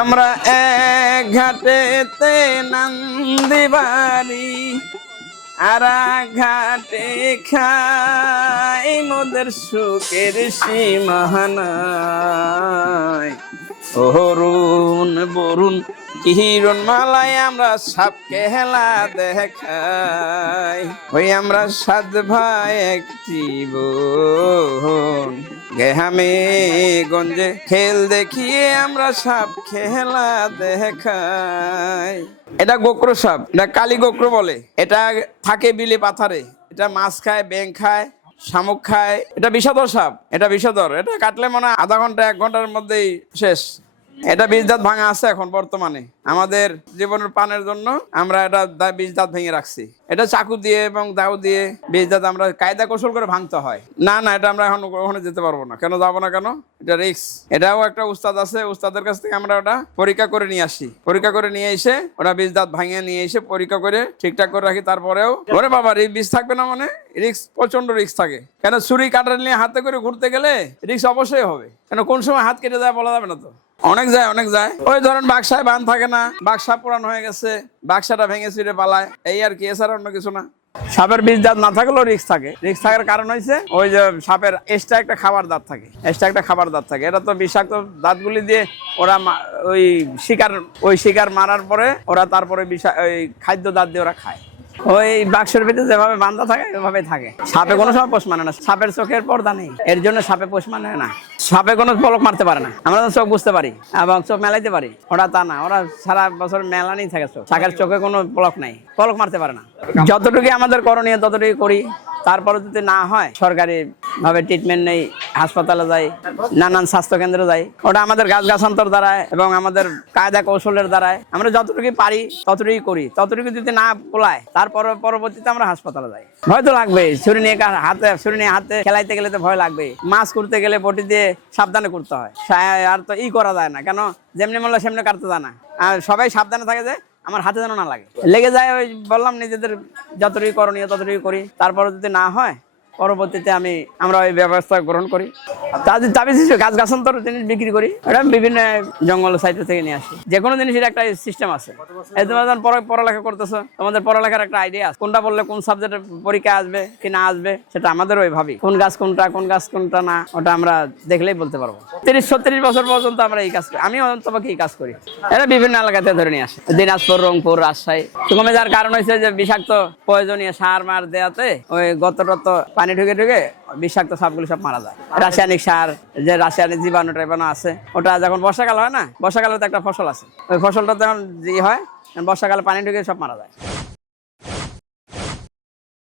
আমরা এক ঘাটেতে নন্দীবাড়ি আর এক ঘাটে খাই মোদের সুখের সীমানায় অরুণ বরুণ কিরণ মালায় আমরা সাপ খেলা দেখাই ওই আমরা সাত ভাই একটি বোন গেহামে গঞ্জে খেল দেখিয়ে আমরা সাপ খেলা দেখাই। এটা গোক্র সাপ, এটা কালী গোক্র বলে। এটা থাকে বিলে পাথারে। এটা মাছ খায়, ব্যাঙ খায়, শামুক খায়। এটা বিষধর সাপ, এটা বিষধর। এটা কাটলে মনে হয় আধা ঘন্টা 1 ঘন্টার মধ্যেই শেষ। এটা বীজ দাঁত ভাঙা আছে এখন বর্তমানে। আমাদের জীবনের পানের জন্য আমরা এটা বীজ দাঁত ভেঙে রাখছি। এটা চাকু দিয়ে এবং দাও দিয়ে বীজ দাঁত আমরা কায়দা কৌশল করে ভাঙতে হয়। না এটা আমরা এখন ওখানে যেতে পারবো না। কেন যাবো না কেন? এটা রিস্ক। এটাও একটা উস্তাদ আছে, উস্তাদের কাছ থেকে আমরা ওটা পরীক্ষা করে নিয়ে আসি। পরীক্ষা করে নিয়ে এসে ওটা বীজ দাঁত ভাঙিয়ে নিয়ে এসে পরীক্ষা করে ঠিকঠাক করে রাখি। তারপরেও ওরে বাবা এই বীজ থাকবে না মানে রিস্ক, প্রচন্ড রিস্ক থাকে। কেন ছুরি কাটার নিয়ে হাতে করে ঘুরতে গেলে রিস্ক অবশ্যই হবে। কেন কোন সময় হাত কেটে যায় বলা যাবে না তো। অনেক যায়। ওই ধরেন বাক্সায় বান থাকে না, বাক্সা পুরানো হয়ে গেছে, বাক্সাটা ভেঙে ছিঁড়ে পালায়, এই আর কি, এছাড়া অন্য কিছু না। সাপের বীজ দাঁত না থাকলেও রিস্ক থাকে। রিস্ক থাকার কারণ হয়েছে ওই যে সাপের এক্সট্রা একটা খাবার দাঁত থাকে। এটা তো বিষাক্ত দাঁতগুলি দিয়ে ওরা ওই শিকার মারার পরে ওরা তারপরে ওই খাদ্য দাঁত দিয়ে ওরা খায়। ওই বাক্সের ভিতরে যেভাবে বান্ধা থাকে ওইভাবে থাকে। সাপে কোনো সময় পোষ মানে না। সাপের চোখের পর্দা নেই, এর জন্য সাপে পোষ মানে না। সাপে কোনো পলক মারতে পারে না। আমরা চোখ বুঝতে পারি এবং চোখ মেলাইতে পারি, ওরা তা না। ওরা সারা বছর মেলানি থাকে চোখ। সাপের চোখে কোনো পলক নাই, পলক মারতে পারে না। যতটুকু আমাদের করণীয় ততটুকু করি। তারপরে যদি না হয় সরকারি ভাবে ট্রিটমেন্ট নেই, হাসপাতালে যাই, নানান স্বাস্থ্য কেন্দ্রে যাই। ওটা আমাদের গাছগাছান্তর দ্বারায় এবং আমাদের কায়দা কৌশলের দ্বারায় আমরা যতটুকু পারি ততটুকুই করি। ততটুকু যদি না পোলায় তারপর পরবর্তীতে আমরা হাসপাতালে যাই। ভয় তো লাগবে। ছুরি নিয়ে হাতে খেলাইতে গেলে তো ভয় লাগবে। মাছ করতে গেলে বটি দিয়ে সাবধানে করতে হয়। আর তো করা যায় না। কেন যেমনি মূল্য সেমনি কাটতে যায় না। আর সবাই সাবধানে থাকে যে আমার হাতে যেন না লাগে। লেগে যায় ওই বললাম নিজেদের যতটুকু করণীয় ততটুকু করি। তারপরে যদি না হয় পরবর্তীতে আমরা ওই ব্যবস্থা গ্রহণ করি। গাছগাছান্তর জিনিস বিক্রি করি। এটা বিভিন্ন জঙ্গল সাইড থেকে নিয়ে আসি। যে কোনো জিনিসের একটা সিস্টেম আছে। এই তোমরা পড়ালেখা করতেছো, তোমাদের পড়ালেখার একটা আইডিয়া আছে। কোনটা বললে কোন সাবজেক্টের পরীক্ষা আসবে কি না আসবে সেটা আমাদের ওই ভাবি। কোন গাছ কোনটা না ওটা আমরা দেখলেই বলতে পারবো। 30-36 বছর পর্যন্ত আমরা এই কাজ করি। আমি তোমাকে এই কাজ করি। এটা বিভিন্ন এলাকাতে ধরে নিয়ে আসে। দিনাজপুর, রংপুর, রাজশাহী কমে যাওয়ার কারণ হয়েছে যে বিষাক্ত প্রয়োজনীয় সার মার দেওয়াতে ওই গত পানি ঢুকে বিষাক্ত সাপগুলো সব মারা যায়। রাসায়নিক সার, যে রাসায়নিক জীবাণু টাইবাণু আছে, ওটা যখন বর্ষাকাল হয় না, বর্ষাকালে তো একটা ফসল আছে, ওই ফসলটা যখন হয় বর্ষাকালে পানি ঢুকে সব মারা যায়।